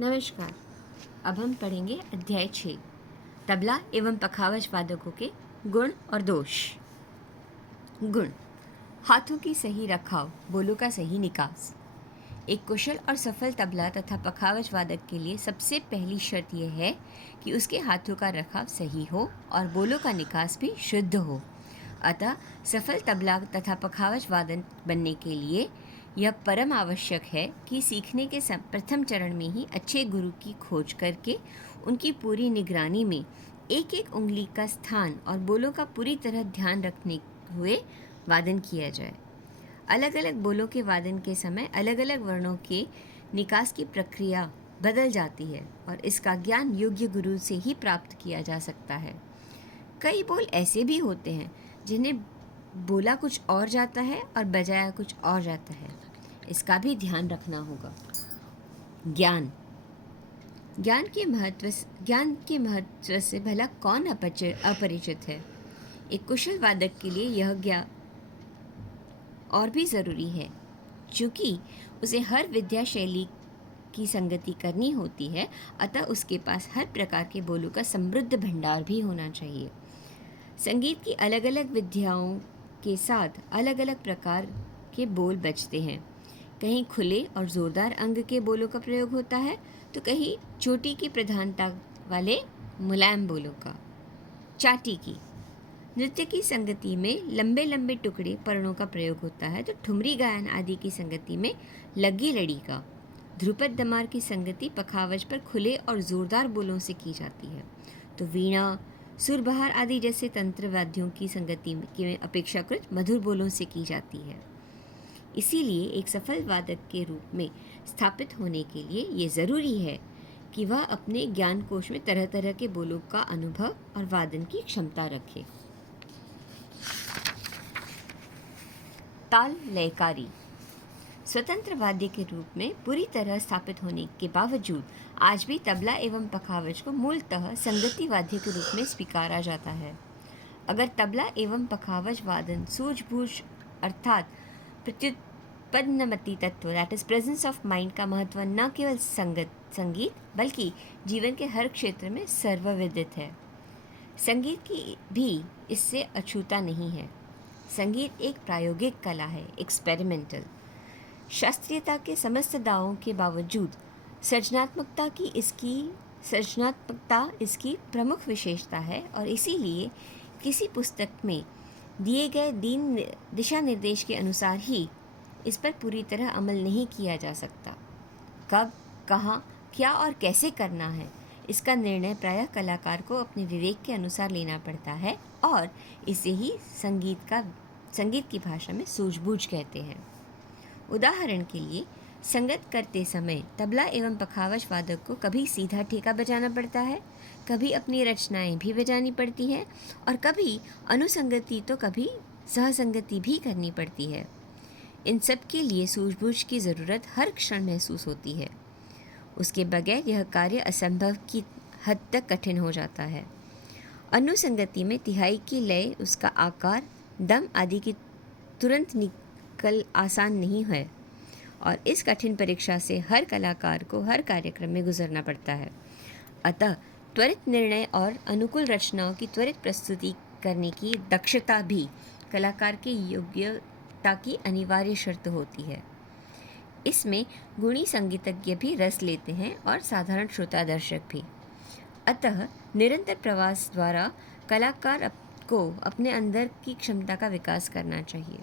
नमस्कार। अब हम पढ़ेंगे अध्याय 6 तबला एवं पखावज वादकों के गुण और दोष। गुण: हाथों की सही रखाव, बोलों का सही निकास। एक कुशल और सफल तबला तथा पखावज वादक के लिए सबसे पहली शर्त यह है कि उसके हाथों का रखाव सही हो और बोलों का निकास भी शुद्ध हो। अतः सफल तबला तथा पखावज वादन बनने के लिए यह परम आवश्यक है कि सीखने के प्रथम चरण में ही अच्छे गुरु की खोज करके उनकी पूरी निगरानी में एक एक उंगली का स्थान और बोलों का पूरी तरह ध्यान रखने हुए वादन किया जाए। अलग अलग बोलों के वादन के समय अलग अलग वर्णों के निकास की प्रक्रिया बदल जाती है और इसका ज्ञान योग्य गुरु से ही प्राप्त किया जा सकता है। कई बोल ऐसे भी होते हैं जिन्हें बोला कुछ और जाता है और बजाया कुछ और जाता है, इसका भी ध्यान रखना होगा। ज्ञान के महत्व से भला कौन अपरिचित है। एक कुशल वादक के लिए यह ज्ञान और भी ज़रूरी है, क्योंकि उसे हर विद्या शैली की संगति करनी होती है। अतः उसके पास हर प्रकार के बोलों का समृद्ध भंडार भी होना चाहिए। संगीत की अलग अलग विद्याओं के साथ अलग अलग प्रकार के बोल बजते हैं। कहीं खुले और ज़ोरदार अंग के बोलों का प्रयोग होता है तो कहीं चोटी की प्रधानता वाले मुलायम बोलों का। चाटी की नृत्य की संगति में लंबे लंबे टुकड़े पर्णों का प्रयोग होता है तो ठुमरी गायन आदि की संगति में लग्गी लड़ी का। ध्रुपद दमार की संगति पखावज पर खुले और ज़ोरदार बोलों से की जाती है तो वीणा, सुरबहार आदि जैसे तंत्र वाद्यों की संगति में अपेक्षाकृत मधुर बोलों से की जाती है। इसीलिए एक सफल वादक के रूप में स्थापित होने के लिए ये ज़रूरी है कि वह अपने ज्ञान कोश में तरह तरह के बोलों का अनुभव और वादन की क्षमता रखे। ताल लयकारी स्वतंत्र वाद्य के रूप में पूरी तरह स्थापित होने के बावजूद आज भी तबला एवं पखावज को मूलतः संगति वाद्य के रूप में स्वीकारा जाता है। अगर तबला एवं पखावज वादन सूझबूझ अर्थात प्रत्युत्पन्नमति तत्व that is presence of mind का महत्व न केवल संगीत बल्कि जीवन के हर क्षेत्र में सर्वविदित है। संगीत की भी इससे अछूता नहीं है। संगीत एक प्रायोगिक कला है, एक्सपेरिमेंटल। शास्त्रीयता के समस्त दावों के बावजूद सृजनात्मकता इसकी प्रमुख विशेषता है और इसीलिए किसी पुस्तक में दिए गए दिशा निर्देश के अनुसार ही इस पर पूरी तरह अमल नहीं किया जा सकता। कब, कहाँ, क्या और कैसे करना है, इसका निर्णय प्रायः कलाकार को अपने विवेक के अनुसार लेना पड़ता है और इसे ही संगीत की भाषा में सूझबूझ कहते हैं। उदाहरण के लिए संगत करते समय तबला एवं पखावज वादक को कभी सीधा ठेका बजाना पड़ता है, कभी अपनी रचनाएं भी बजानी पड़ती हैं और कभी अनुसंगति तो कभी सहसंगति भी करनी पड़ती है। इन सब के लिए सूझबूझ की ज़रूरत हर क्षण महसूस होती है। उसके बगैर यह कार्य असंभव की हद तक कठिन हो जाता है। अनुसंगति में तिहाई की लय, उसका आकार, दम आदि की तुरंत निकल आसान नहीं है और इस कठिन परीक्षा से हर कलाकार को हर कार्यक्रम में गुजरना पड़ता है। अतः त्वरित निर्णय और अनुकूल रचनाओं की त्वरित प्रस्तुति करने की दक्षता भी कलाकार की योग्यता की अनिवार्य शर्त होती है। इसमें गुणी संगीतज्ञ भी रस लेते हैं और साधारण श्रोता दर्शक भी। अतः निरंतर प्रवास द्वारा कलाकार को अपने अंदर की क्षमता का विकास करना चाहिए।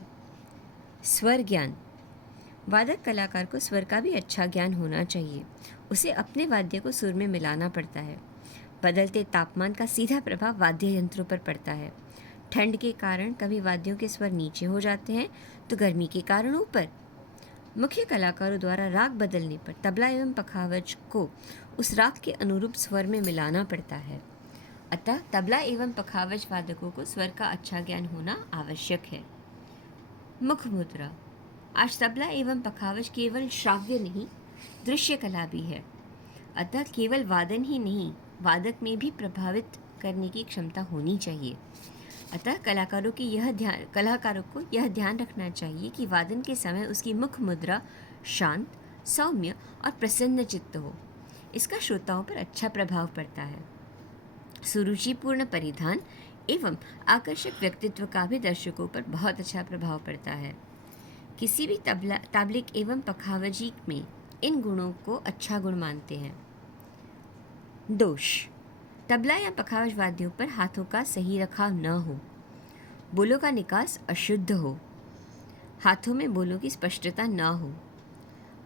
स्वर ज्ञान वादक कलाकार को स्वर का भी अच्छा ज्ञान होना चाहिए। उसे अपने वाद्य को सुर में मिलाना पड़ता है। बदलते तापमान का सीधा प्रभाव वाद्य यंत्रों पर पड़ता है। ठंड के कारण कभी वाद्यों के स्वर नीचे हो जाते हैं तो गर्मी के कारण ऊपर। मुख्य कलाकारों द्वारा राग बदलने पर तबला एवं पखावज को उस राग के अनुरूप स्वर में मिलाना पड़ता है। अतः तबला एवं पखावज वादकों को स्वर का अच्छा ज्ञान होना आवश्यक है। मुख मुद्रा आज तबला एवं पखावज केवल श्राव्य नहीं, दृश्य कला भी है। अतः केवल वादन ही नहीं, वादक में भी प्रभावित करने की क्षमता होनी चाहिए। अतः कलाकारों को यह ध्यान रखना चाहिए कि वादन के समय उसकी मुख मुद्रा शांत, सौम्य और प्रसन्न चित्त हो। इसका श्रोताओं पर अच्छा प्रभाव पड़ता है। सुरुचिपूर्ण परिधान एवं आकर्षक व्यक्तित्व का भी दर्शकों पर बहुत अच्छा प्रभाव पड़ता है। किसी भी ताबलिक एवं पखावजी में इन गुणों को अच्छा गुण मानते हैं। दोष: तबला या पखावज वाद्यों पर हाथों का सही रखाव न हो, बोलों का निकास अशुद्ध हो, हाथों में बोलों की स्पष्टता न हो,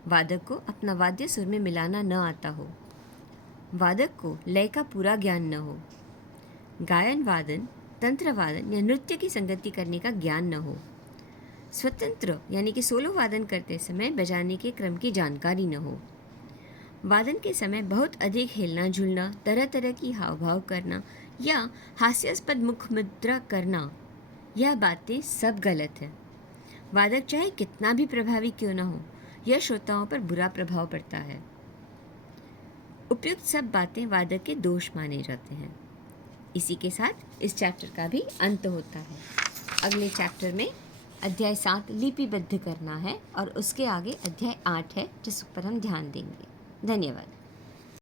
वादक को अपना वाद्य सुर में मिलाना न आता हो, वादक को लय का पूरा ज्ञान न हो, गायन वादन, तंत्र वादन या नृत्य की संगति करने का ज्ञान न हो, स्वतंत्र यानी कि सोलो वादन करते समय बजाने के क्रम की जानकारी न हो, वादन के समय बहुत अधिक हिलना झुलना, तरह तरह की हाव भाव करना या हास्यास्पद मुख मुद्रा करना, यह बातें सब गलत है। वादक चाहे कितना भी प्रभावी क्यों न हो, यह श्रोताओं पर बुरा प्रभाव पड़ता है। उपयुक्त सब बातें वादक के दोष माने जाते हैं। इसी के साथ इस चैप्टर का भी अंत होता है। अगले चैप्टर में अध्याय 7 लिपिबद्ध करना है और उसके आगे अध्याय 8 है जिस पर हम ध्यान देंगे। धन्यवाद।